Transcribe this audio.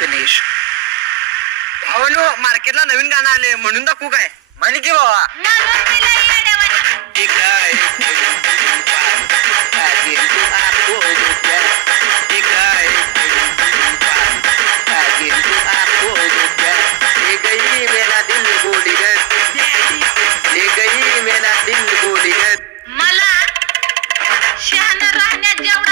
गणेश भावानो मार्केटला नवीन गाणं आले म्हणून दाखवू काय म्हणे की बाबा मला शहाणा राहण्यात जेवढा